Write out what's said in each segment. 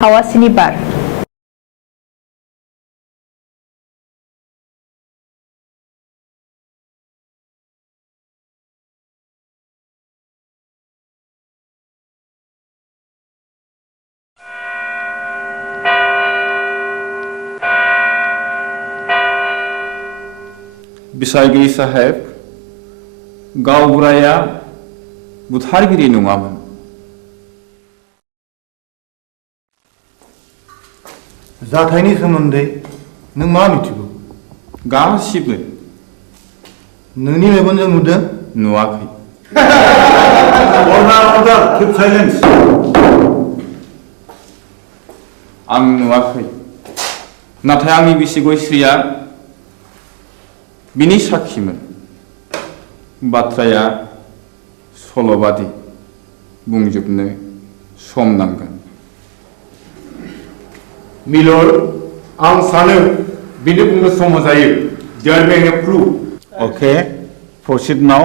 Hawasini bar. बिसायगिरि साहेब गावबुराया बुथारगिरि नङामोन। जाथायनि सोमोन्दै नों मा मिथिगौ? गासिबो। नोंनि मेगनजों नुदों? नुवाखै। Order, keep silence. आं नुवाखै। नाथाय आंनि बिसि गयस्रिया बिनि साखिमोन। बाथ्राया सल'बादि बुंजोबनो सम नांगोन। मिलर आं सानो बिनो बुंनो सम जायो। There may have clue. Okay, proceed now.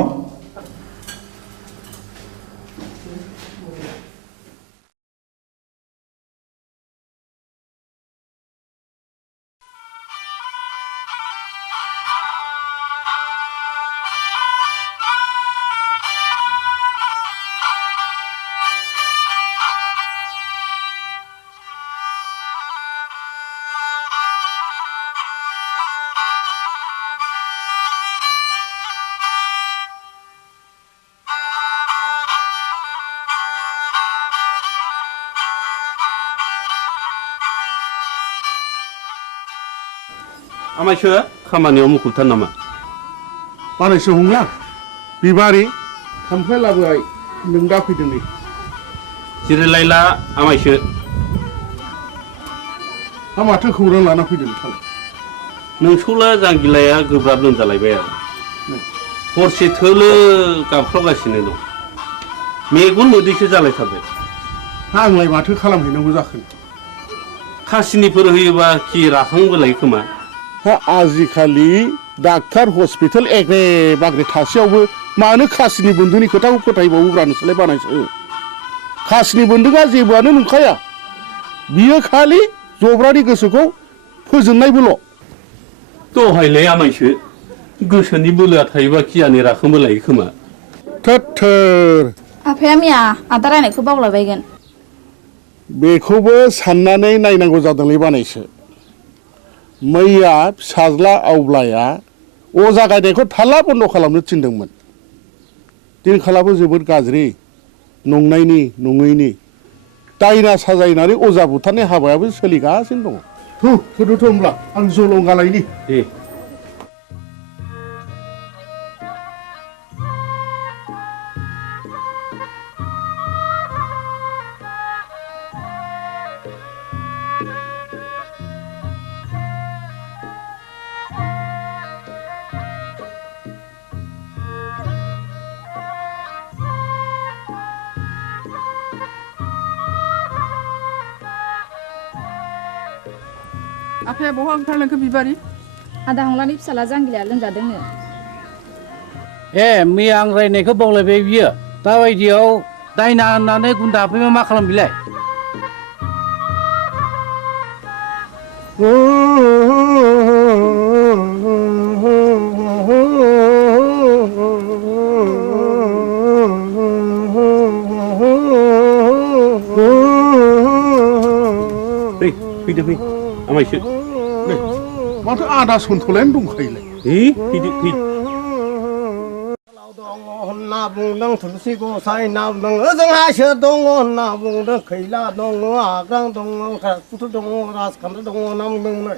आमायसो खामानियाव मुखुबथार नामा? बानायसो हंला बिबारि थाम्फै लाबोबाय नों दा फैदों नै जिरायलायला आमायसो हा माथो खौरां लाना फैदों नोंथाङा? नोंसौला जांगिलाया गोब्राब लोमजालायबाय आरो हरसे थोलो गाबख्रावगासिनो दं। मेगन मोदैसो जालायथारबाय। आंलाय माथो खालामहैनांगौ जाखो? खासिनिफोर होयोबा खि राखांबोलाय खोमा। हा आजिखालि डाक्टार हस्पिटाल एग्रे बाग्रे थासेयावबो मानो खासिनि बन्दुनि खोथाखौ फोथायबावोब्रा नोंसोरलाय बानायसो? खासिनि बन्दुआ जेबोआनो नंखाया। बियो खालि जब्रानि गोसोखौ फोजोननायबोल'। दहायलाय आमायसो गोसोनि बोलोआ थायोबा खियानो राखांबोलायो खोमा। थोर आफाया मैया आदा रायनायखौ बावलायबायगोन। बेखौबो साननानै नायनांगौ जादोंलै बानायसो। मैया फिसाज्ला आवब्लाया अजा गायनायखौ थाल्ला बन्द' खालामनो थिनदोंमोन। दिनखालाबो जोबोद गाज्रि नंनायनि नङैनि दायना साजायनानै अजा बुथारनाय हाबायाबो सोलिगासिनो दङ। थुदोथ' होमब्ला आं जलंगालायनि। दे आफाया बहा ओंखारलांखो बिबारि? आदा हंलानि फिसाला जांगिलाया लोमजादोंनो। ए मैया आं रायनायखौ बावलायबाय बियो। दाबायदियाव दायना होननानै गुन्दा हाबफैबा मा खालाम बिलाय? फैदो फै आमायसो माथो आदा सन्थलायानो दंखायोलाय। फैदो फै होनना बुंदों थुलसि गसाइ ना बुंदों ओजोंहायसो दङ होनना बुंदों खैला दङ आग्रां दङ कुथु दङ राजखान्थि दङ होनना बुंदोंमोन।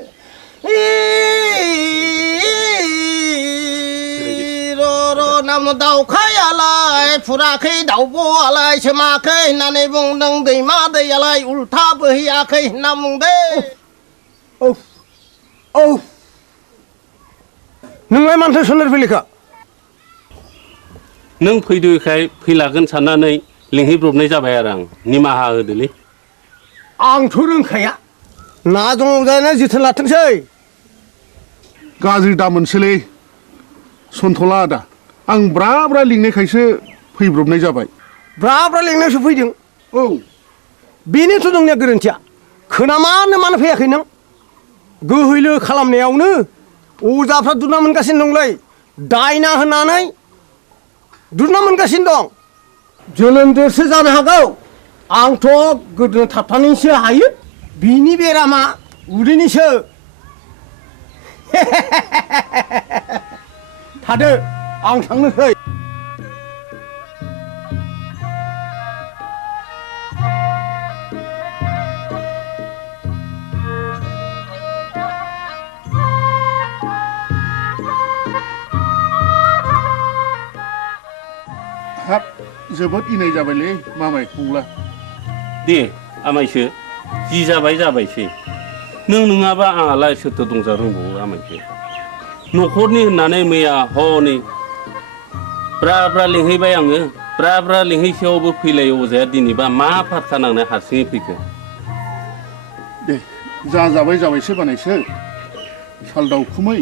र' नाम दाउखायालाय फुराखै दाउब'आलाय सोमाखै होननानै बुंदों दैमा दैयालाय उल्था बोहैयाखै होनना बुंदों। नोंलाय मानोथो सोलेर फैलिखा? नों फैदोखाय फैलागोन साननानै लिंहैब्रबनाय जाबाय आरो आं। निमाहा होदोलै। आंथ' रोंखाया ना दङजानो जोथोन लाथोंसै। गाज्रि दा मोनसोलै सन्थला आदा। आं ब्रा ब्रा लिंनायखायसो फैब्रबनाय जाबाय। ब्रा ब्रा लिंनायसो फैदों। औ बेनोथ' नोंनिया गोरोन्थिया। खोनामानो मानो फैयाखै नों गोहैलो खालामनायावनो अजाफ्रा दुना मोनगासिनो दंलै दायना होनानै दुना मोनगासिनो दं जोनोमजोंसो जानो हागौ आंथ' गोदोना थाबथानानैसो हायो बिनि बेरामा उदैनिसो थादो आं थांनोसै हाब जोबोद इनाय जाबायलै मामाय फंला दे आमायसो जि जाबाय जाबायसै नों नङाबा आंहालाय सोरथो दंजा रोंबावो आमायसो न'खरनि होननानै मैया हनै ब्रा ब्रा लिंहैबाय आङो ब्रा ब्रा लिंहैसेयावबो फैलाय अजाया दिनैबा मा फारखा नांनाय हारसिङै फैखो दे जा जाबाय जाबायसो बानायसो साल दाउखुमै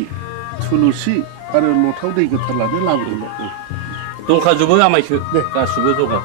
थुलुसि आरो लथाव दै गोथार लानो लाबोदोंमोन दंखाजोबो आमायसो गासिबो जगार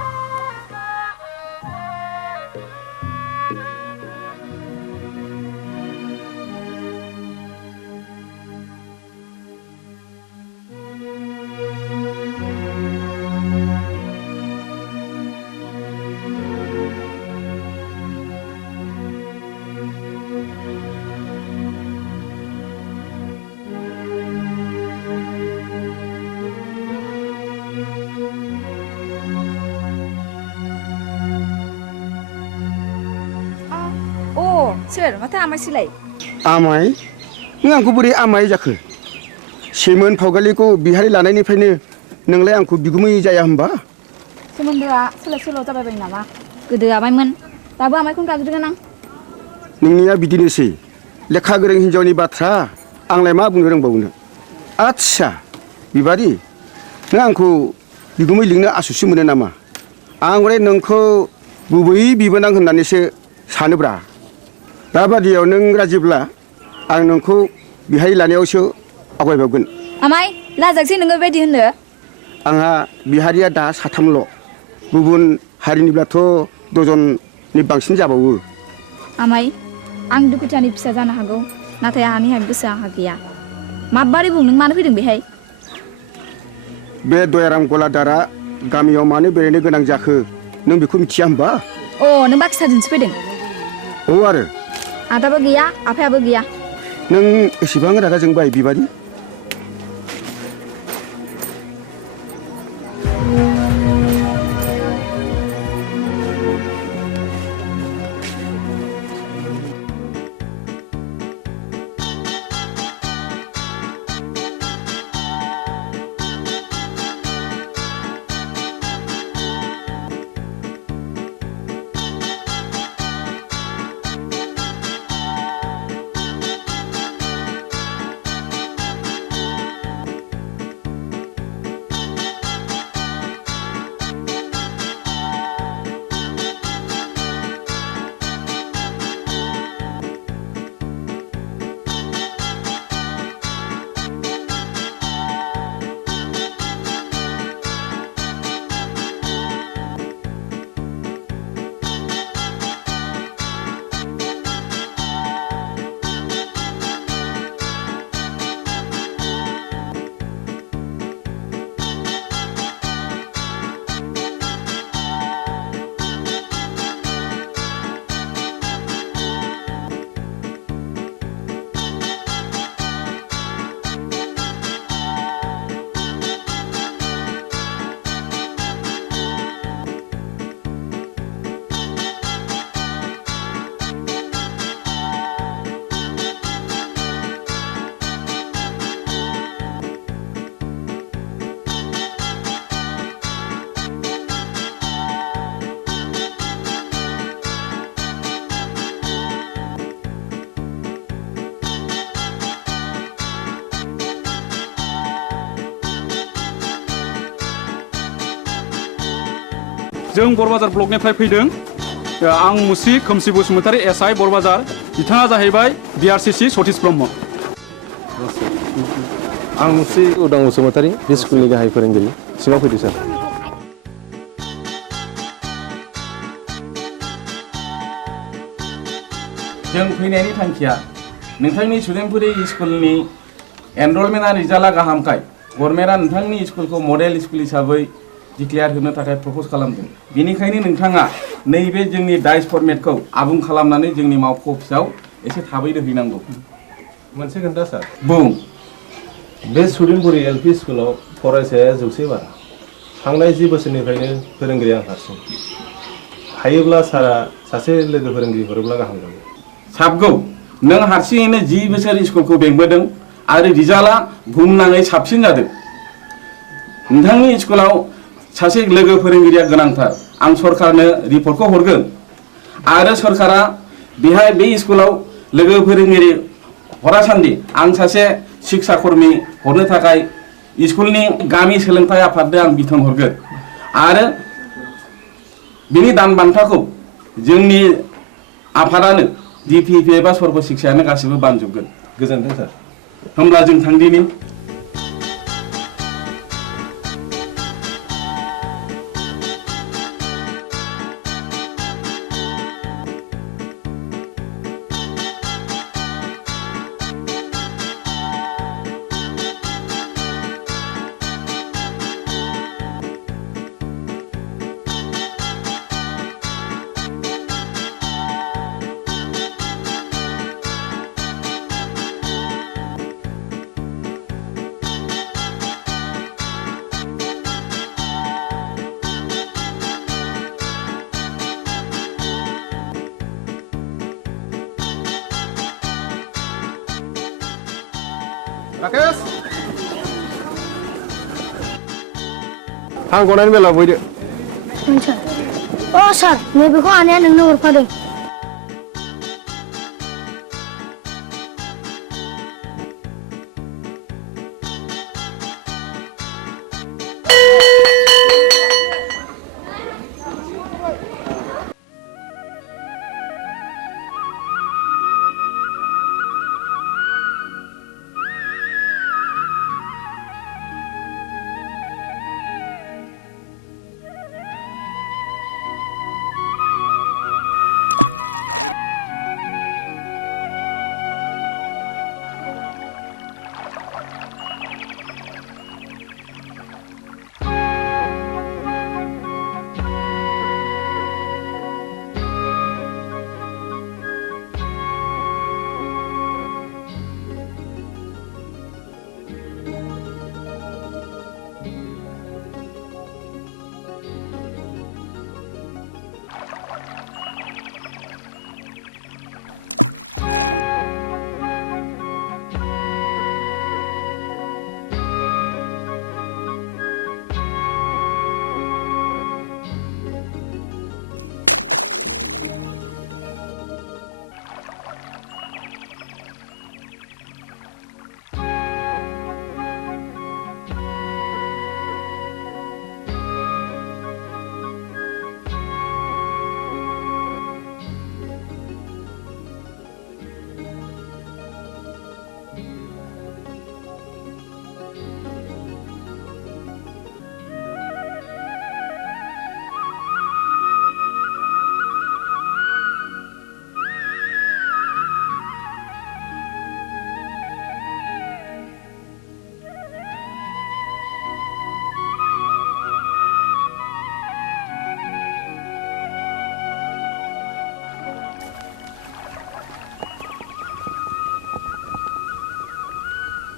सोर माथो आमायसोलाय आमाय नों आंखौ बोरै आमाय जाखो सेमोन फावगालिखौ बिहारि लानायनिफ्रायनो नोंलाय आंखौ बिगुमै जाया होनबा सोमोन्दोआ सोलाय सोल' जाबाय नामा गोदो आमायमोन दाबो आमायखौनो गाबज्रिगोन आं नोंनिया बिदिनोसै लेखा गोरों हिन्जावनि बाथ्रा आंलाय मा बुंनो रोंबावनो आच्छा बिबारि नों आंखौ बिगुमै लिंनो आसुसु मोनो नामा आं हले नोंखौ गुबै बिबोनां होननानैसो सानोब्रा दाबादियाव नों राजिब्ला आं नोंखौ बिहाय लानायावसो आवगायबावगोन आमाय लाजाकसै नोङो बेबायदि होननो आंहा बिहारिया दा साथामल' गुबुन हारिनिब्लाथ' दजननि बांसिन जाबावो आमाय आं दुखुथियानि फिसा जानो हागौ नाथाय आंहानि गोसोआ आंहा गैया माबारै बुं नों मानो फैदों बेहाय बे दयाराम गलादारा गामियाव मानो बेरायनो गोनां जाखो नों बेखौ मिथिया होमबा अ नों बाखिसाजोंसो फैदों औ आरो आदाबो गैया आफायाबो गैया नों एसेबां रागा जोंबाय बिबारि जों बरबाजार ब्लकनिफ्राय फैदों आं मुस्रि खोमसि बसुमतारी एसआइ बरबाजार बिथाङा जाहैबाय बिआरसिसि सतीश ब्रह्म आं मुस्रि उदां बसुमतारी बे स्कुलनि गाहाय फोरोंगिरि सिङाव फैदो सार जों फैनायनि थांखिया नोंथांनि स्टुडेन्टफोरनि स्कुलनि एनरलमेन्टआ रिजाल्टआ गाहामखाय गभर्नमेन्टआ नोंथांनि स्कुलखौ मडेल स्कुल हिसाबै डिक्लेयार होनो थाखाय प्रप'ज खालामदों। बेनिखायनो नोंथाङा नैबे जोंनि डाइस फर्मेटखौ आबुं खालामनानै जोंनि मावख' अफिसाव एसे थाबैनो हैनांगौ। मोनसे खोन्था सार बुं। बे स्टुडेन्टफोरनि एलपि स्कुलाव फरायसाया 100 बारा थांनाय 10 बोसोरनिफ्रायनो फोरोंगिरि आं हारसिं हायोब्ला सारा सासे लोगो फोरोंगिरि हरोब्ला गाहाम जागौ। साबगौ नों हारसिङैनो 10 बोसोर स्कुलखौ बेंबोदों आरो रिजाल्टआ बुहुमनाङै साबसिन जादों। नोंथांनि स्कुलाव सासे लोगो फोरोंगिरिया गोनांथार। आं सरकारनो रिपर्टखौ हरगोन आरो सरकारा बेहाय बे स्कुलाव लोगो फोरोंगिरि हरासान्दि आं सासे शिक्षा कर्मी हरनो थाखाय स्कुलनि गामि सोलोंथाइ आफादनो आं बिथोन हरगोन आरो बिनि दान बान्थाखौ जोंनि आफादानो DPP एबा सर्ब शिक्षायानो गासिबो बानजोबगोन। गोजोन्थों सार। होमब्ला जों थांदिनि। राकेश आं गनायनि बेलायाव बयदो। अ सार नैबेखौ आनैया नोंनो हरफादों।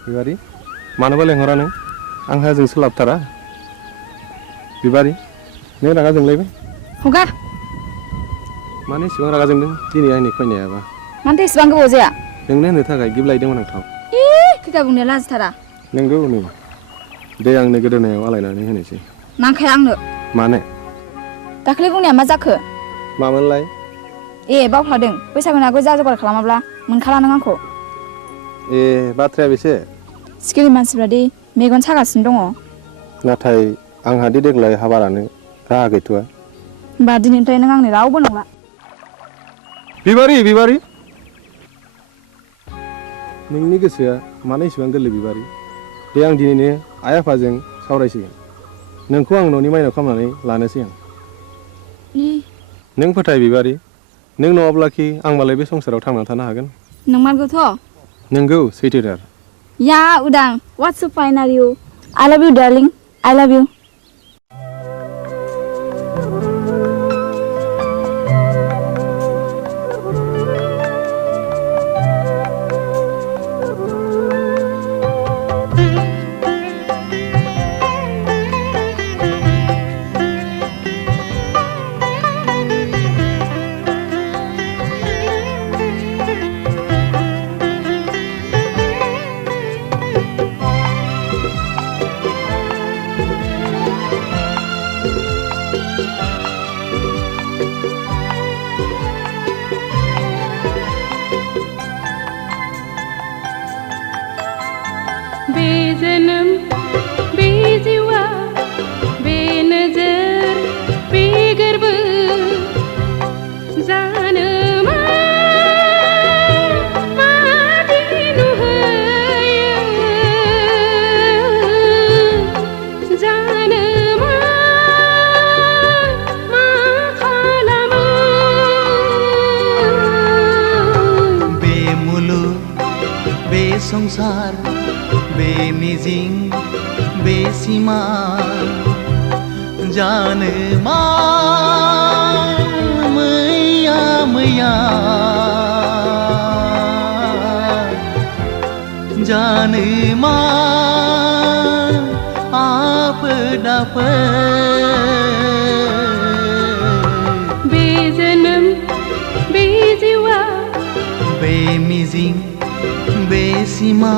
बिबारी मानोबा लेंहरा नों आंहा जों सोलाबथारा। बिबारी नों रागा जोंलायबाय? हगार। मानो इसेबां रागा जोंदों दिनै आंनि फैनायाबा? मानोथो इसेबां गोबाव जाया? नोंनो होनो थाखाय गिफ्ट लायदोंमोन आं थाव। खैथा बुंनाया लाजिथारा। नोंगौ नै दे आंनो गोदोनायाव आलायनानै होनोसै। नांखाया आंनो। मानो? दाखालि बुंनाया मा जाखो? मामोनलाय? बावफ्लादों बैसागुनि आगोल जा जगार खालामाब्ला मोनखाला नों आंखौ। बाथ्राया बेसे? सिखिरि मानसिफ्रा दि मेगन सागासिनो दङ। नाथाय आंहा दि देग्लाय हाबा लानो राहा गैथ'आ। होमबा दिनैनिफ्राय नों आंनि रावबो नंला। बिबारी बिबारी नोंनि गोसोआ मानो इसेबां गोरलै बिबारी? दे आं दिनैनो आइ आफाजों सावरायसिगोन। नोंखौ आं न'नि माइनाव खालामनानै लानोसै आं। नों फोथाय बिबारी नों नङाब्लाखि आं मालाय बे संसाराव थांना थानो हागोन नंमारगौथ' नोंगौ सैथोथार या उदां what's so fine are you I love you darling I love you बेजनम बेजिवा बेनजर बेगर्ब जानो मादि नुहोयो जानो मा खालामो बे मुलुग बे संसार बे मिजिं बे सिमा जानो मा मैया मैया जानो मा आफोद बे जोनोम बे जिउआ बे मिजिं बे सिमा